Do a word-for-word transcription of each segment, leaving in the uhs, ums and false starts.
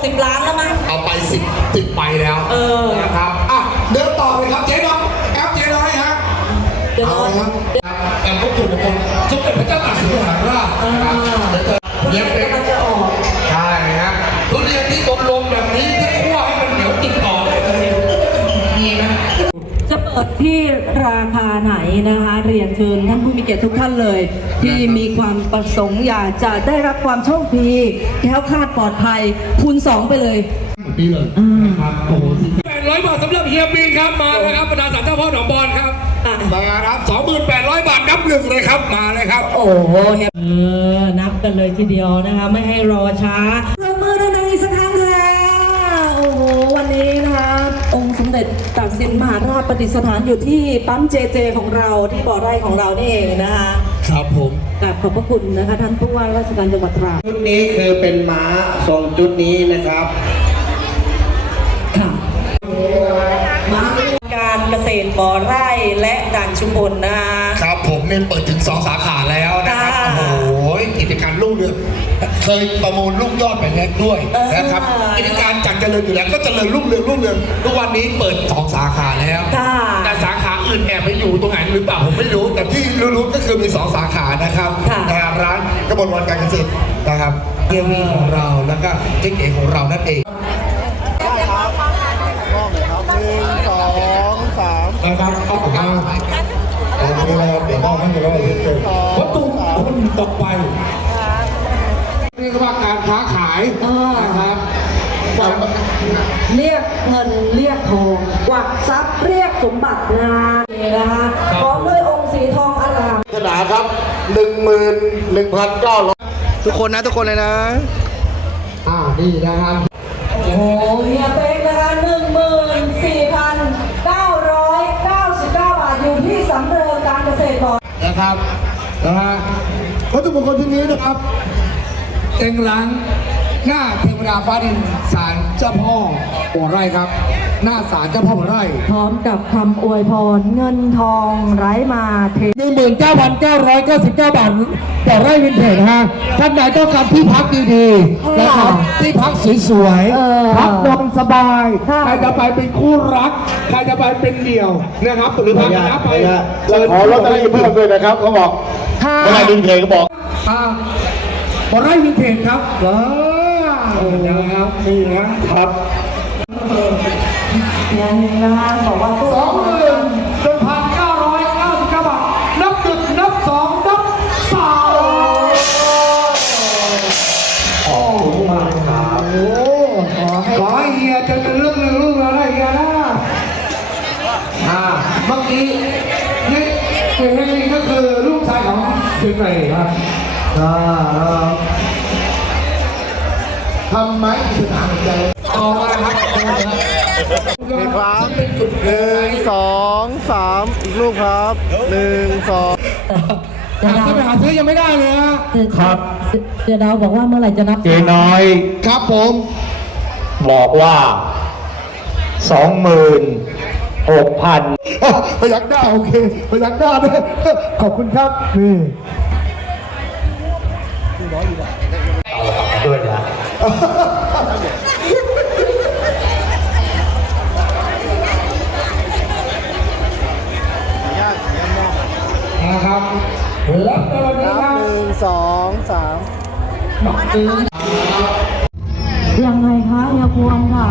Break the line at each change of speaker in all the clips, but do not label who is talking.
สิบล้านแล้วมั้ง
เอาไปสิบสิบไปแล้วเออนะครับอ่ะเดินต่อเลยครับเจ๊น้องแอปเจ๊น้อยฮะเอาเลยครับแอปพวกถูกมงคลสมเด็จพระเจ้าตากสินมหาราชนะครับเดี๋ยวเจ๊มันจะออกใช่ฮะทุเรียนที่ตกลงแบบนี้ที่คั่วให้มันเหนียวติดต่อได้มีไหม
จะเปิดที่ราคาไหนนะคะเรียนเชิญท่านผู้มีเกียรติทุกท่านเลยที่มีความประสงค์อยากจะได้รับความโชคดีแคล้วคลาดปลอดภัยคูณสองไปเลย
ปีเลยนะครับโอ้โหแปดร้อยบาทสำหรับเฮียบินครับมาเลยครับบรรดาสารเจ้าพ่อหนองบอลครับมาครับสองหมื่นแปดร้อยบาทนับหนึ่งเลยครับมาเลยครับ
โอ้โหเออนับกันเลยทีเดียวนะคะไม่ให้รอช้าปรบมือดังๆอีกสักครั้งค่ะโอ้โหวันนี้นะคะองค์สมเด็จตากสินมหาราชประดิษฐานอยู่ที่ปั๊มเจเจของเราที่บ่อไร่ของเรานี่เองนะคะ
ครับผม
กราบขอบพระคุณนะคะท่านผู้ว่าราชการจังหวัดตราด
ชุดนี้คือเป็นม้าทรงชุดนี้นะครับ
ค่ะมาการเกษตรบ่อไร่และด่านชุมพลนะครับ
ผมเนี่ยเปิดถึงสองสาขาแล้วนะครับโอ้โหกิจการลูกเรือเคยประมูลลูกยอดไปแล้วด้วยนะครับกิจการจักเจริญอยู่แล้วก็เจริญรุ่งเรืองรุ่งเรืองทุกวันนี้เปิดสองสาขาแล้วแต่สาขาอื่นแอบไปอยู่ตรงไหนหรือเปล่าผมไม่รู้แต่ที่รู้ๆก็คือมีสองสาขานะครับนะครับร้านกระบวนการการเกษตรนะครับเกียร์วีของเราแล้วก็เจ๊เก๋ของเรานั่นเอง
สองสาม
นะครับเอาออกมาเอาไปเลยเดี๋ยวมอบให้เลยวัตถุคนต่อไปเรียกว่าการค้าขายนะครับ
เรียกเงินเรียกทองกวักทรัพย์เรียกสมบัตินะนะคะพร้อมด้วยองค์สีทองอลาม
ขนาดครับหนึ่งหมื่นหนึ่งพันเก้าร้อย
ทุกคนนะทุกคนเลยนะ
อ่านี่นะครับ
โอ้โหเฮียเป๊กนะคะหนึ่งหมื่นสี่พันเก้าร้อยเก้าสิบเก้าบาทอยู่ที่สำเริงการเกษตรก่อน
นะครับนะฮะวัตถุมงคลที่นี้นะครับเต็งหลังหน้าเทวดาฟ้าดินศาลเจ้าพ่อบ่อไร่ครับหน้าศาลเจ้าพ่อบ่อไร่
พร้อมกับคำอวยพรเงินทองไร้มาเท
หนึ่งหมื่นเก้าพันเก้าร้อยเก้าสิบเก้าบาทบ่อไร่วินเทจนะฮะท่านใดต้องการที่พักดีๆนะครับที่พักสวยๆพักนอนสบายใครจะไปเป็นคู่รักใครจะไปเป็นเดี่ยวนะครับหรือพักนะไป
ขอรถอะไรเพิ่มด้วยนะครับเขาบอกบ่อไร่วินเทจเขาบอก
บ่อไร่วินเทจครับว้าวนะครับนี่นะครับ
อย่างนี้นะคะบอกว่า
สองหมื่นหนึ่งพันเก้าร้อยเก้าสิบเก้าบาทนับหนึ่งนับสองนับสามขอบคุณมากครับโอ้ขอให้เฮียจะเป็นเรื่องเรื่องอะไรเฮียนะอ่าเมื่อกี้นี่คือเฮนี่ก็คือลูกชายของเชียงใหม่ครับอ่าทำไมสนามใจต่อมาครับ
นี่ครับหนึ่งสองสามอีกลูกครับหนึ่งสอง
จะไปหาซื้อยังไม่ได้เลยนะครับ
เจดาวบอกว่าเมื่อไหร่จะนับ
เจน้อย
ครับผม
บอกว่าสองหมื่นหกพัน
พยักหน้าโอเคพยักหน้าด้วยขอบคุณครับนี่
ด้วยนะ
นะครับแล้วตอนนี้ครับ
หนึ่งสองสาม
ยังไงคะยาพวงคะ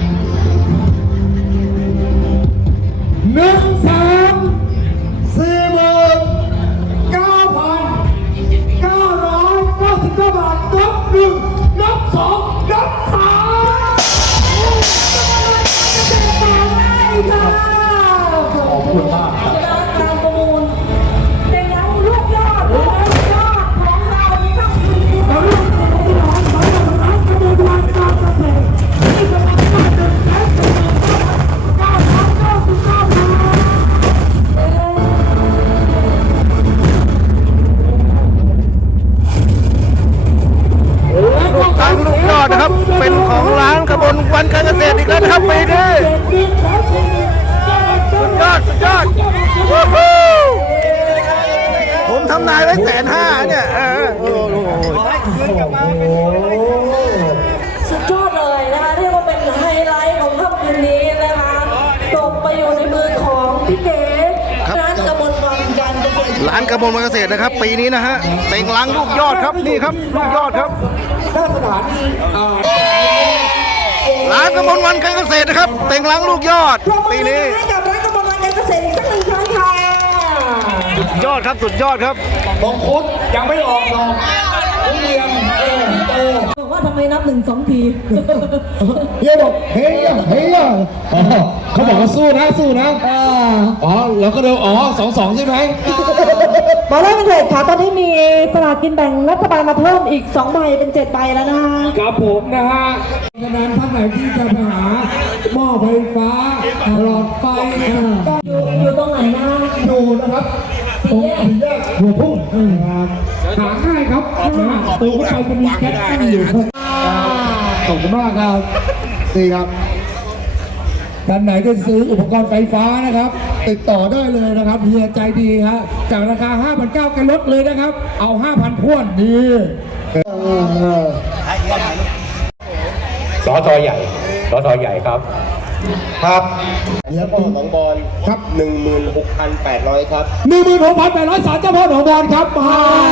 หนึ่งสามสี่หมื่นเก้าพันเก้าร้อยเก้าสิบเก้าบาทนับหนึ่งนับสองนับสามขอบคุณมากครับ
การประมูลเต็มแล้วลูกยอดลูกยอดของเรานี่ก็คือเราเรื่องของเราสำหรับร้านกระบวนการการเกษตรที่กำลังมาเดินแข่งกันเก้าพันเก้าสิบเก้าบาท
ทั้งลูกยอดนะครับเป็นของร้านกระบวนการการเกษตรอีกแล้วนะครับปีนี้สุดยอดสุดยอดผมทำนายไว้แสนห้าเนี่ย
สุดยอดเลยพี่เก๋ร้านกระมวลวันการเกษตร
ร้านกระมวลวันเกษตรนะครับ ปีนี้นะฮะเต็งลังลูกยอดครับนี่ครับลูกยอดครับ
หน้าสถานีอ่า
ร้านกระมวลวันการเกษตรนะครับเต็งลังลูกยอด
ปรบมื
ปี
อ
นี้
ให้กับร้านกระมวลวันการเกษตรอีกสักหนึ่งครั้งค่ะ
สุดยอดครับสุดยอดครับ
บงคุดยังไม่ออกหรอกทุเรียนเออเออ
บอกว่าทำไมนับหนึ่งสองที
เฮียบอกเฮ้ยอ่ะเฮ้ยอ่ะอ๋อเขาบอกว่าสู้นะสู้นะอ๋อแล้วก็เดินอ๋อสองสองใช่ไหม
บอกได้เป็นเถิดค่ะตอนนี้มีสลากกินแบ่งรัฐบาลมาเพิ่มอีกสองใบเป็นเจ็ดใบแล้วนะคะ
ครับผมนะฮะดังนั้นท่านไหนที่จะไปหาหม้อไฟฟ้าหลอดไฟ
อยู่อยู่ตรงไหนนะ
ดูนะครับตรงสี่แยกหัวพุ่งนะครับหาง่ายครับนะฮะตัวเข้าไปจะมีแก๊สตั้งอยู่ครับขอบคุณมากครับนี่ครับท่านไหนจะซื้ออุปกรณ์ไฟฟ้านะครับ ติดต่อได้เลยนะครับเฮียใจดีครับจากราคา ห้าพันเก้าร้อย กันลดเลยนะครับ เอา ห้าพัน พ่วนดีเออ
สอทอใหญ่สอทอใหญ่ครับ
ครับ
เนื้อพ่อของบอล
ครับ
หนึ่งหมื่นหกพันแปดร้อยครับ
หนึ่งหมื่นหกพันแปดร้อยสารเจ้าพ่อหนองบอลครับมา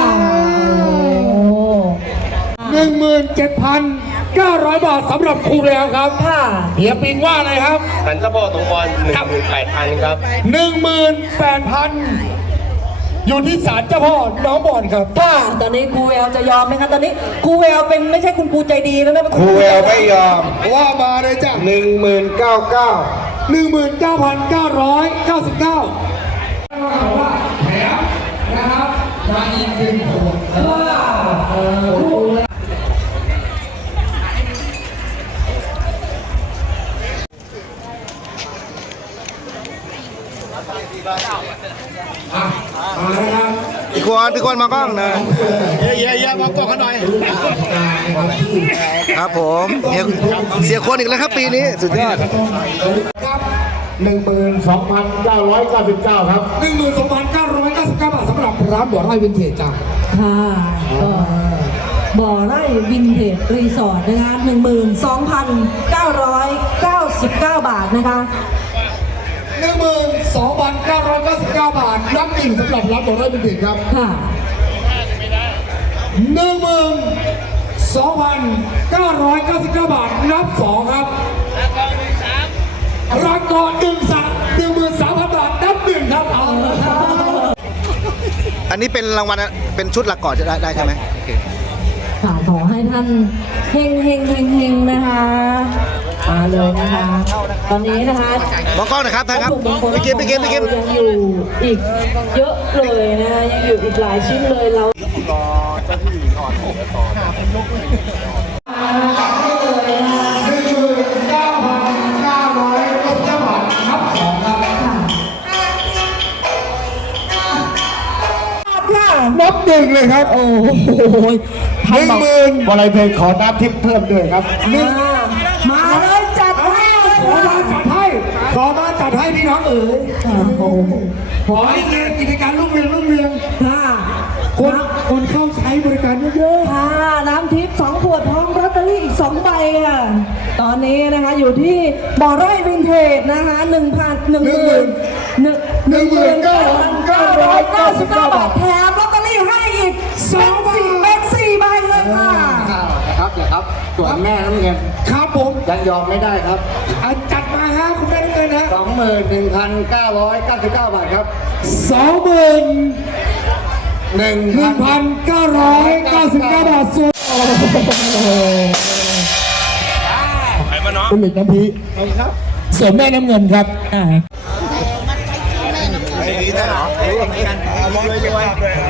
หนึ่งหมื่นเจ็ดพันเก้าร้อยบาทสำหรับครูแล้วครับ
ค่ะ
เฮียปิงว่าอะไรครับ
สันเจ้าพ่อของบอลหนึ่งหมื่นแปดพันครับ
หนึ่งหมื่นแปดพันอยู่ที่ศาลเจ้าพ่อน้องบอลครับ
ค่ะตอนนี้ครูแววจะยอมไหมคะตอนนี้ครูแววเป็นไม่ใช่คุณครูใจดีแล้วนะเป็น
ครูแววไม่ยอมว่ามาเลยจ้ะ
หนึ่งหมื่นเก้าเก้า
หนึ่งหมื่นเก้าพันเก้าร้อยเก้าสิบเก้าว่าแถมนะครับมาอีกหนึ่งคนเอออ่ะมาแล้วครับ
พี่ควรพี่ควรมากล้องนะ
เย้เย้เย้มากดเขาหน่อย
ครับผมเฮียเสียคนอีกแล้วครับปีนี้สุดยอด
หนึ่งหมื่นสองพันเก้าร้อยเก้าสิบเก้าครับหนึ่งหมื่นสองพันเก้าร้อยเก้าสิบเก้าบาทสำหรับร้านบ่อไร่วินเทจจ้า
ค่ะก็บ่อไร่วินเทจรีสอร์ทนะคะหนึ่งหมื่นสองพันเก้าร้อยเก้าสิบเก้าบาทนะคะ
หนึ่งหมื่นสองพันเก้าร้อยเก้าสิบเก้าบาทนับหนึ่งสำหรับร้านบ่อไร่วินเทจครับ
ค่ะ
หนึ่งหมื่นสองพันเก้าร้อยเก้าสิบเก้าบาทนับสองครับรางวัลหนึ่งสักหนึ่งหมื่นสามพันบาทนับหนึ่งครับเอาละครับ
อันนี้เป็นรางวัลเป็นชุดหลักก่อนจะได้ได้ใช่ไหมโอเค
ค่ะขอให้ท่านเฮงเฮงเฮงเฮงนะคะมาเลยนะคะ ตอนนี้นะคะ
มองกล้องหนะครับท่านครับ
วัตถุมงคล
พี่เกมพี่เกมพี่เกม
ยังอยู่อีกเยอะเลยนะคะยังอยู่อีกหลายชิ้นเลยเรา
นับหนึ่งเลยครับ โอ้โหหนึ่งหมื่นวลัยเพลงขอนับทิปเพิ่มด้วยครับหนึ่ง
มาเลยจัดให้
ขอมาจัดให้ขอมาจัดให้พี่น้องเอ๋ยขอให้เรียนกิจการรุ่งเรืองรุ่งเรือง
ค่ะ
คนคนเข้าใช้บริการเยอะ
ค่ะน้ำทิพย์สองขวดพร้อมลอตเตอรี่อีกสองใบค่ะ ตอนนี้นะคะอยู่ที่บ่อไร่วินเทจนะคะหนึ่งพันหนึ่งหมื่นหนึ่งหนึ่งหมื่นเก้าพันเก้าร้อยเก้าสิบเก้าบาทแถมลอตเตอรี่ให้อีกสองสี่เป็นสี่ใบเลยค่ะ
นะครับอย่าครับส่วนแม่น้ำเงิน
ๆครับผม
ยังยอมไม่ได้ครับ
อ่ะจัดมาฮะคุณแม่ทุกคนนะ
สองหมื่นหนึ่งพันเก้าร้อยเก้าสิบเก้าบาทครับ
สองหมื่น
หนึ่ง
หนึ่งพันเก้าร้อยเก้าสิบเก้าบาทส่วนคุณหลิกน้ำพีครับเสริมแม่น้ำเงินครับ
อ่า
ดีนะเหรอเอามองเลยดีกว่า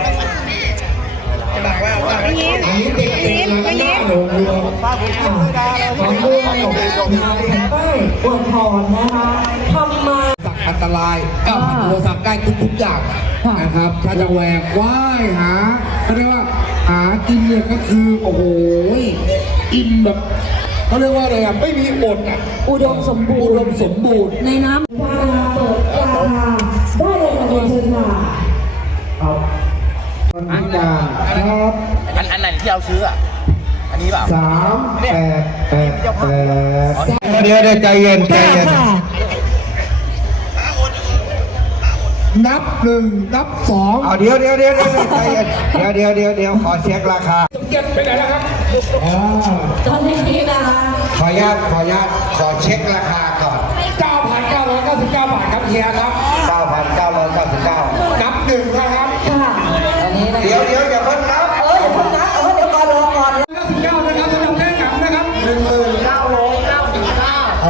อันนี้เด็กๆแล้วก็หน้าโรงเรียน
ของด้วยนายแผ่นป้ายอวยพรนะคะทำมา
สักอันตรายก็ผ่านโทรศัพท์ได้ทุกๆอย่าง
ค่ะ
นะครับ ถ้าจะแหวกว่ายหาเขาเรียกว่าหากินเนี่ยก็คือโอ้โหอิ่มแบบเขาเรียกว่าอะไรอ่ะไม่มีอดอ่ะ
อุดมสมบู
อุ
ร
ด
ณ์
มสมบูรณ์
ในน้ำราคาเปิดราคาได้เลยค่ะเรียนเชิญค่ะ
ครับคนพิการครับ
อันอันไหนที่เราซื้ออ่ะ อันนี้เปล่า
สามแปดแปดแปด
เดี๋ยวเดี๋ยวใจเย็นใจเย็น
ค่ะ
นับหนึ่งนับสอง
เอาเดี๋ยวเดี๋ยวเดี๋ยวเดี๋ยวใจเย็นเดี๋ยวเดี๋ยวเดี๋ยวเดี๋ยวขอเช็คราคา
สมเกียรติไปไหนแล้วครับอ่า
ตอนนี้นะคะ
ขออนุญาตขออนุญาตขอเช็คราคาก่อน
เก้าพันเก้าร้อยเก้าสิบเก้าบาทครับเฮียครับ
เก้าพันเก้าร้อยเก้าสิบเก้า
นับหนึ่งนะครับ
ค่ะตอนนี้นะ
เดี๋ยวเดี๋ยวอย่าเพิ่งนับ
เอออย่าเพิ่งนะเออเดี๋ยวก่อนรอก่อน
เก้าสิบเก้านะครับสำหรับแท่งหนังนะครับหนึ่งหมื่นเก้าร้อยเก้าสิบเก้าโอ้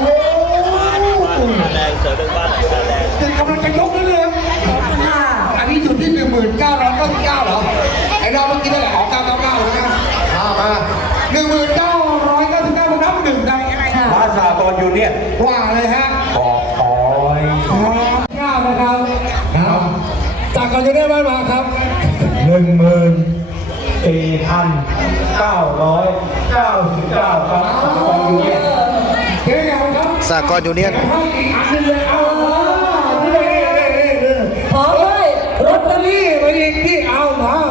ถึงกำลังจะยกแล้วเลย
ค่ะ
อันนี้อยู่ที่หนึ่งหมื่นเก้าร้อยเก้าสิบเก้าเหรอไอ้เราเมื่อกี้นั่นแหละออกเก้าเก้าเก้าเลยนะมามาหนึ่งหมื่นเก้าร้อยเก้าสิบเก้านับหนึ่งครับ
ค่ะ
ภาษาตอนอยู่เนี่ย
ว่าเลยฮะ
ขอคอย
เก้านะครับครับจากก่อนจะได้บ้านมาครับ
หนึ่งหมื่นสี่พันเก้าร้อยเก้าสิบเก้าครับตอนอยู่เนี่ย
เฮ้ยเอาครับ
สากลยูเนียน
ให้อีกอันหนึงเลยเอานี่นี่นี่นี่
พร้อมด้วย
ลอตเตอรี่ไปอีกที่เอามา